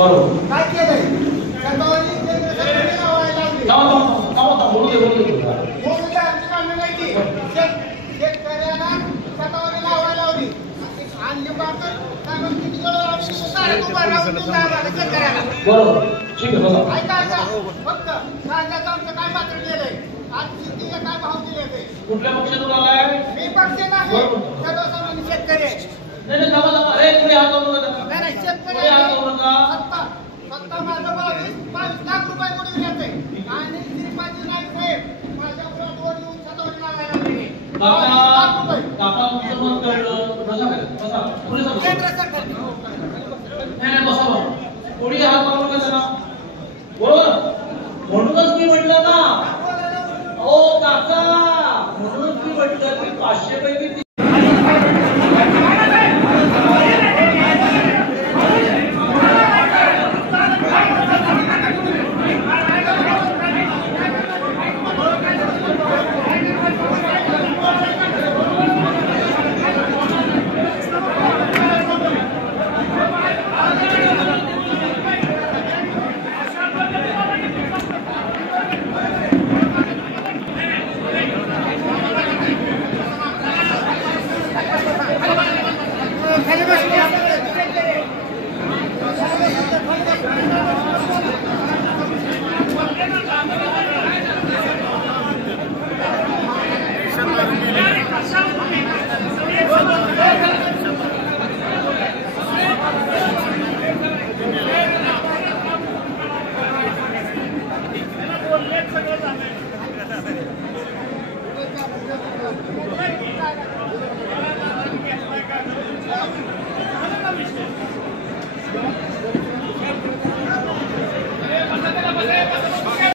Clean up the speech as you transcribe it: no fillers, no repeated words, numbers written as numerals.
बरोबर. काय केलंय शतावरी केंद्र सरकारने लावायला लावली. बोलू दे बोलू द्या, आमची कामं नाही ती. शेतकऱ्याला शतावरी लावायला लावली आणि लिंबाचं काय म्हणते किती वेळा आम्ही सारे उभा राहून देऊन जायला शेतकऱ्याला. बरोबर. ठीक आहे बघा. ऐका फक्त कांद्याचं आमचं काय पात्र केलंय आज शेतीला काय भाव दिले ते. कुठल्या पक्षातून आलाय? मी पक्ष नाही सर्वसामान्य शेतकरी आहे. नाही नाही, थांबा थांबा. अरे पुढे हात लावू नका. नाही नाही शेतकरी पुढे हात आहे. लावू नका.